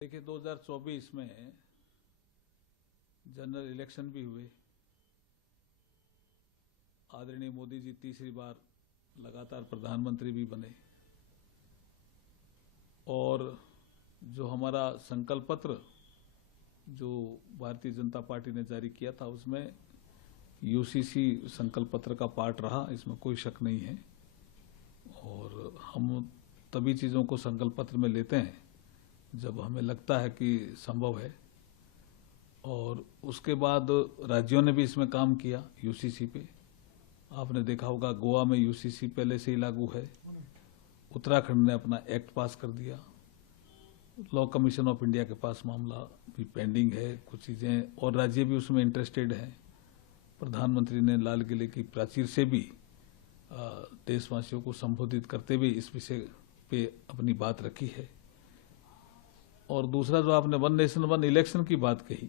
देखिए 2024 में general election भी हुए। आदरणीय मोदी जी तीसरी बार लगातार प्रधानमंत्री भी बने और जो हमारा संकल्प पत्र जो भारतीय जनता पार्टी ने जारी किया था उसमें यूसीसी संकल्प पत्र का पार्ट रहा, इसमें कोई शक नहीं है। और हम तभी चीज़ों को संकल्प पत्र में लेते हैं जब हमें लगता है कि संभव है। और उसके बाद राज्यों ने भी इसमें काम किया यूसीसी पे। आपने देखा होगा गोवा में यूसीसी पहले से ही लागू है। उत्तराखंड ने अपना एक्ट पास कर दिया। लॉ कमीशन ऑफ इंडिया के पास मामला भी पेंडिंग है, कुछ चीजें, और राज्य भी उसमें इंटरेस्टेड हैं। प्रधानमंत्री ने लाल किले की प्राचीर से भी देशवासियों को संबोधित करते हुए इस विषय पे अपनी बात रखी है। और दूसरा जो आपने वन नेशन वन इलेक्शन की बात कही,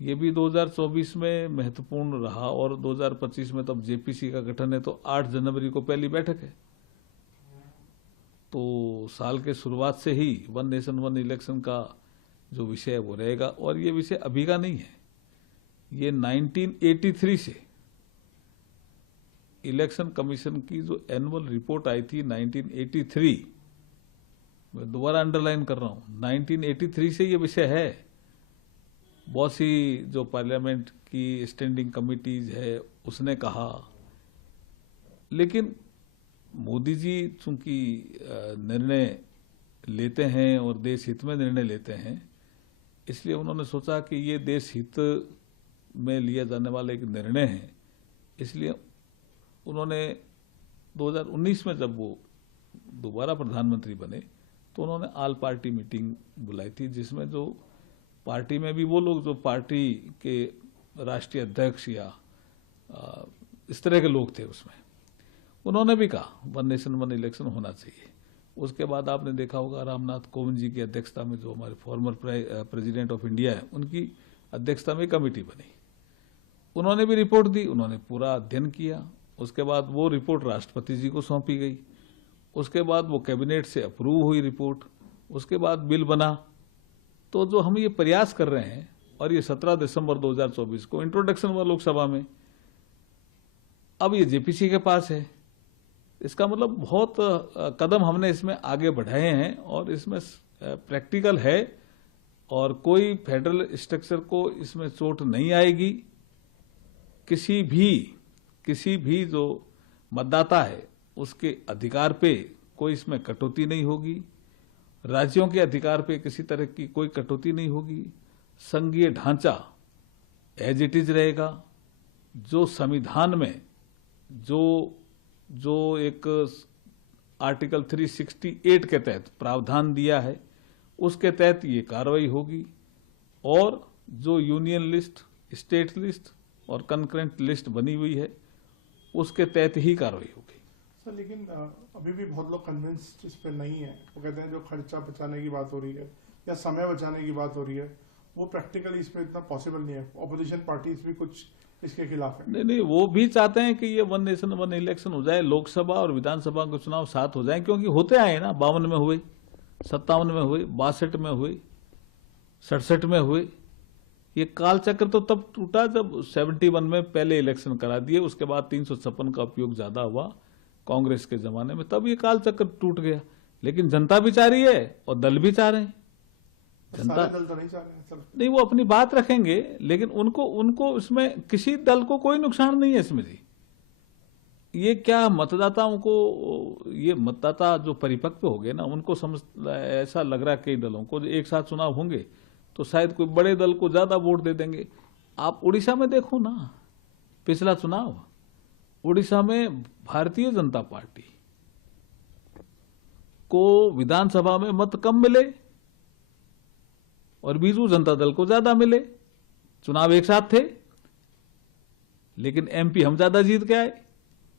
ये भी 2024 में महत्वपूर्ण रहा। और 2025 में तब जेपीसी का गठन है, तो 8 जनवरी को पहली बैठक है। तो साल के शुरुआत से ही वन नेशन वन इलेक्शन का जो विषय है वो रहेगा। और ये विषय अभी का नहीं है, ये 1983 से इलेक्शन कमीशन की जो एनुअल रिपोर्ट आई थी 1983, मैं दोबारा अंडरलाइन कर रहा हूं, 1983 से ये विषय है। बहुत सी जो पार्लियामेंट की स्टैंडिंग कमिटीज है उसने कहा, लेकिन मोदी जी चूंकि निर्णय लेते हैं और देश हित में निर्णय लेते हैं, इसलिए उन्होंने सोचा कि ये देश हित में लिया जाने वाला एक निर्णय है। इसलिए उन्होंने 2019 में जब वो दोबारा प्रधानमंत्री बने तो उन्होंने ऑल पार्टी मीटिंग बुलाई थी, जिसमें जो पार्टी में भी वो लोग जो पार्टी के राष्ट्रीय अध्यक्ष या इस तरह के लोग थे, उसमें उन्होंने भी कहा वन नेशन वन इलेक्शन होना चाहिए। उसके बाद आपने देखा होगा रामनाथ कोविंद जी की अध्यक्षता में, जो हमारे फॉर्मर प्रेसिडेंट ऑफ इंडिया है, उनकी अध्यक्षता में कमेटी बनी। उन्होंने भी रिपोर्ट दी, उन्होंने पूरा अध्ययन किया। उसके बाद वो रिपोर्ट राष्ट्रपति जी को सौंपी गई। उसके बाद वो कैबिनेट से अप्रूव हुई रिपोर्ट। उसके बाद बिल बना। तो जो हम ये प्रयास कर रहे हैं, और ये 17 दिसंबर 2024 को इंट्रोडक्शन हुआ लोकसभा में, अब ये जेपीसी के पास है। इसका मतलब बहुत कदम हमने इसमें आगे बढ़ाए हैं और इसमें प्रैक्टिकल है और कोई फेडरल स्ट्रक्चर को इसमें चोट नहीं आएगी। किसी भी जो मतदाता है उसके अधिकार पे कोई इसमें कटौती नहीं होगी। राज्यों के अधिकार पे किसी तरह की कोई कटौती नहीं होगी। संघीय ढांचा एज इट इज रहेगा। जो संविधान में जो एक आर्टिकल 368 के तहत प्रावधान दिया है, उसके तहत ये कार्रवाई होगी। और जो यूनियन लिस्ट, स्टेट लिस्ट और कंकरेंट लिस्ट बनी हुई है, उसके तहत ही कार्रवाई होगी। सर, लेकिन अभी भी बहुत लोग कन्विंस्ड इस पर नहीं है। वो कहते हैं जो खर्चा बचाने की बात हो रही है या समय बचाने की बात हो रही है, वो प्रैक्टिकली इसमें इतना पॉसिबल नहीं है। ऑपोजिशन पार्टीज भी कुछ इसके खिलाफ है। नहीं, वो भी चाहते हैं कि ये वन नेशन वन इलेक्शन हो जाए, लोकसभा और विधानसभा के चुनाव साथ हो जाए, क्योंकि होते आए ना। 52 में हुए, 57 में हुए, 62 में हुए, 67 में हुए। ये कालचक्र तो तब टूटा जब 71 में पहले इलेक्शन करा दिए। उसके बाद 356 का उपयोग ज्यादा हुआ कांग्रेस के जमाने में, तब ये कालचक्र टूट गया। लेकिन जनता भी चाह रही है और दल भी चाह रहे हैं। जनता दल तो नहीं चाह रहे हैं सर। नहीं, वो अपनी बात रखेंगे, लेकिन उनको इसमें किसी दल को कोई नुकसान नहीं है इसमें जी। ये क्या मतदाताओं को, ये मतदाता जो परिपक्व हो गए ना, उनको समझ ऐसा लग रहा है कई दलों को एक साथ चुनाव होंगे तो शायद कोई बड़े दल को ज्यादा वोट दे देंगे। आप उड़ीसा में देखो ना, पिछला चुनाव उड़ीसा में भारतीय जनता पार्टी को विधानसभा में मत कम मिले और बीजू जनता दल को ज्यादा मिले। चुनाव एक साथ थे, लेकिन एमपी हम ज्यादा जीत के आए।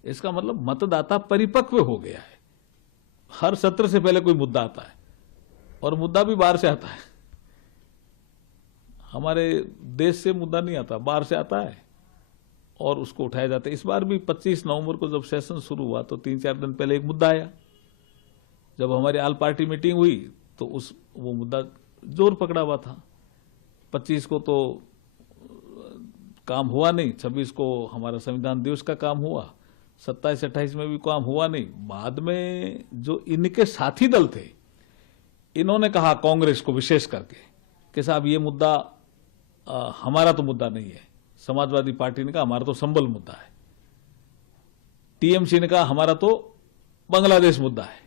इसका मतलब मतदाता परिपक्व हो गया है। हर सत्र से पहले कोई मुद्दा आता है, और मुद्दा भी बाहर से आता है। हमारे देश से मुद्दा नहीं आता, बाहर से आता है और उसको उठाया जाता है। इस बार भी 25 नवंबर को जब सेशन शुरू हुआ तो 3-4 दिन पहले एक मुद्दा आया। जब हमारी ऑल पार्टी मीटिंग हुई तो वो मुद्दा जोर पकड़ा हुआ था। 25 को तो काम हुआ नहीं, 26 को हमारा संविधान दिवस का काम हुआ, 27-28 में भी काम हुआ नहीं। बाद में जो इनके साथी दल थे, इन्होंने कहा कांग्रेस को विशेष करके कि साहब ये मुद्दा हमारा तो मुद्दा नहीं है। समाजवादी पार्टी ने कहा हमारा तो संबल मुद्दा है, टीएमसी ने कहा हमारा तो बांग्लादेश मुद्दा है।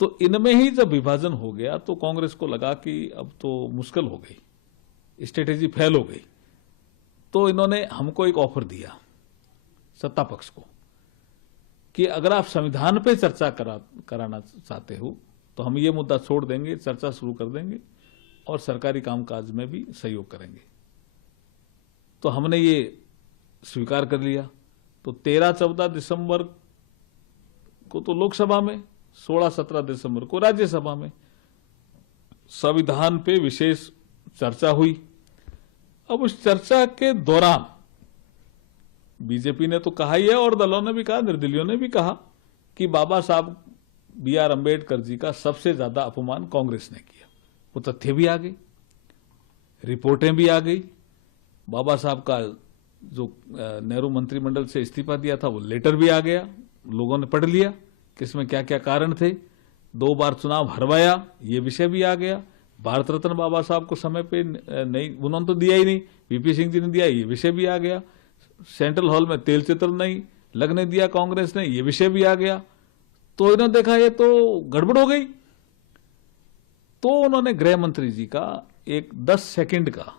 तो इनमें ही जब विभाजन हो गया तो कांग्रेस को लगा कि अब तो मुश्किल हो गई, स्ट्रेटेजी फेल हो गई। तो इन्होंने हमको एक ऑफर दिया सत्ता पक्ष को कि अगर आप संविधान पे चर्चा कराना चाहते हो तो हम ये मुद्दा छोड़ देंगे, चर्चा शुरू कर देंगे और सरकारी कामकाज में भी सहयोग करेंगे। तो हमने ये स्वीकार कर लिया। तो 13-14 दिसंबर को तो लोकसभा में, 16-17 दिसंबर को राज्यसभा में संविधान पे विशेष चर्चा हुई। अब उस चर्चा के दौरान बीजेपी ने तो कहा ही है और दलों ने भी कहा, निर्दलीयों ने भी कहा कि बाबा साहब बी.आर. अम्बेडकर जी का सबसे ज्यादा अपमान कांग्रेस ने किया। वो तथ्य भी आ गई, रिपोर्टें भी आ गई। बाबा साहब का जो नेहरू मंत्रिमंडल से इस्तीफा दिया था वो लेटर भी आ गया, लोगों ने पढ़ लिया कि इसमें क्या क्या कारण थे। 2 बार चुनाव हरवाया, ये विषय भी आ गया। भारत रत्न बाबा साहब को समय पे नहीं, उन्होंने तो दिया ही नहीं, वीपी सिंह जी ने दिया, ये विषय भी आ गया। सेंट्रल हॉल में तेल चित्र नहीं लगने दिया कांग्रेस ने, ये विषय भी आ गया। तो इन्होंने देखा ये तो गड़बड़ हो गई। तो उन्होंने गृह मंत्री जी का एक 10 सेकंड का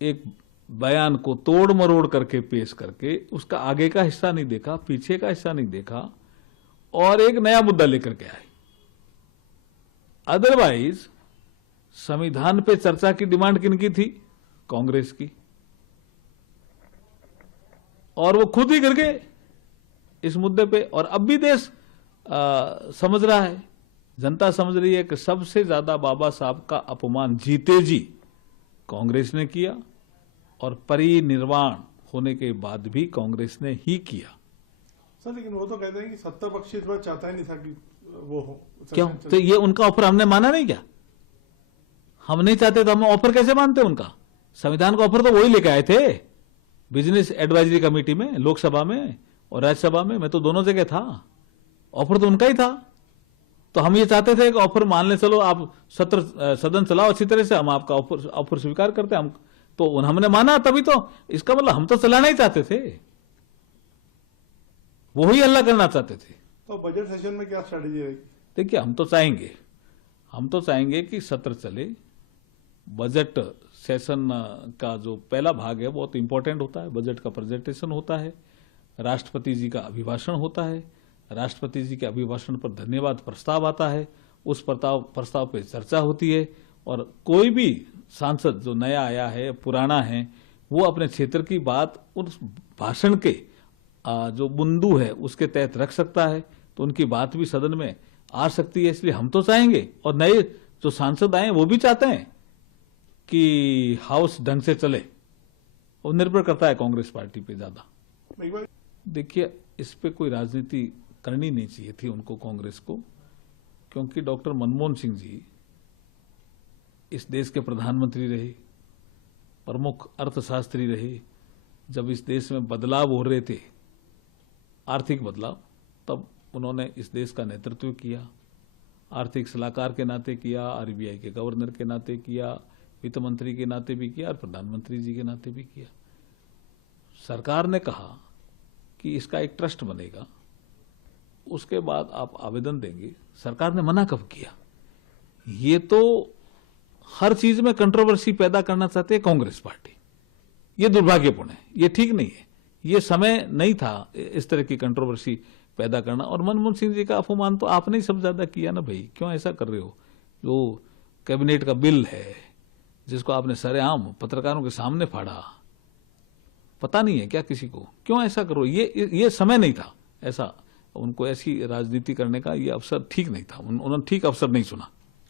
एक बयान को तोड़ मरोड़ करके पेश करके उसका आगे का हिस्सा नहीं देखा, पीछे का हिस्सा नहीं देखा और एक नया मुद्दा लेकर के आए। अदरवाइज संविधान पे चर्चा की डिमांड किनकी थी? कांग्रेस की। और वो खुद ही गिर गए इस मुद्दे पे। और अब भी देश समझ रहा है, जनता समझ रही है कि सबसे ज्यादा बाबा साहब का अपमान जीते जी कांग्रेस ने किया और परिनिर्वाण होने के बाद भी कांग्रेस ने ही किया। सर लेकिन वो तो कहते हैं कि सत्ता पक्ष इस बार चाहता ही नहीं था कि वो हो। क्यों? तो ये उनका ऑफर हमने माना नहीं क्या? हम नहीं चाहते तो हम ऑफर कैसे मानते उनका? संविधान का ऑफर तो वही लेके आए थे बिजनेस एडवाइजरी कमेटी में, लोकसभा में और राज्यसभा में। मैं तो दोनों जगह था, ऑफर तो उनका ही था। तो हम ये चाहते थे कि ऑफर मान ले, चलो आप सदन चलाओ अच्छी तरह से, हम आपका ऑफर स्वीकार करते हैं। हम तो हमने माना, तभी तो इसका मतलब हम तो चलाना ही चाहते थे, वो ही हल्ला करना चाहते थे। तो बजट सेशन में क्या स्ट्रेटेजी रहेगी? देखिए हम तो चाहेंगे कि सत्र चले। बजट सेशन का जो पहला भाग है बहुत इंपॉर्टेंट होता है। बजट का प्रेजेंटेशन होता है, राष्ट्रपति जी का अभिभाषण होता है, राष्ट्रपति जी के अभिभाषण पर धन्यवाद प्रस्ताव आता है, उस प्रस्ताव पर चर्चा होती है और कोई भी सांसद जो नया आया है, पुराना है, वो अपने क्षेत्र की बात उस भाषण के जो बिंदु है उसके तहत रख सकता है, तो उनकी बात भी सदन में आ सकती है। इसलिए हम तो चाहेंगे और नए जो सांसद आए वो भी चाहते हैं कि हाउस ढंग से चले। वो निर्भर करता है कांग्रेस पार्टी पे ज्यादा। देखिए इस पे कोई राजनीति करनी नहीं चाहिए थी उनको, कांग्रेस को, क्योंकि डॉक्टर मनमोहन सिंह जी इस देश के प्रधानमंत्री रहे, प्रमुख अर्थशास्त्री रहे। जब इस देश में बदलाव हो रहे थे, आर्थिक बदलाव, तब उन्होंने इस देश का नेतृत्व किया, आर्थिक सलाहकार के नाते किया, आरबीआई के गवर्नर के नाते किया, वित्त मंत्री के नाते भी किया और प्रधानमंत्री जी के नाते भी किया। सरकार ने कहा कि इसका एक ट्रस्ट बनेगा, उसके बाद आप आवेदन देंगे। सरकार ने मना कब किया? ये तो हर चीज में कंट्रोवर्सी पैदा करना चाहते हैं कांग्रेस पार्टी। ये दुर्भाग्यपूर्ण है, ये ठीक नहीं है। ये समय नहीं था इस तरह की कंट्रोवर्सी पैदा करना। और मनमोहन सिंह जी का अपमान तो आपने ही सब ज्यादा किया ना भाई, क्यों ऐसा कर रहे हो? जो कैबिनेट का बिल है जिसको आपने सरेआम पत्रकारों के सामने फाड़ा, पता नहीं है क्या किसी को? क्यों ऐसा करो? ये समय नहीं था ऐसा, उनको ऐसी राजनीति करने का। ये अवसर ठीक नहीं था, उन्होंने ठीक अवसर नहीं चुना।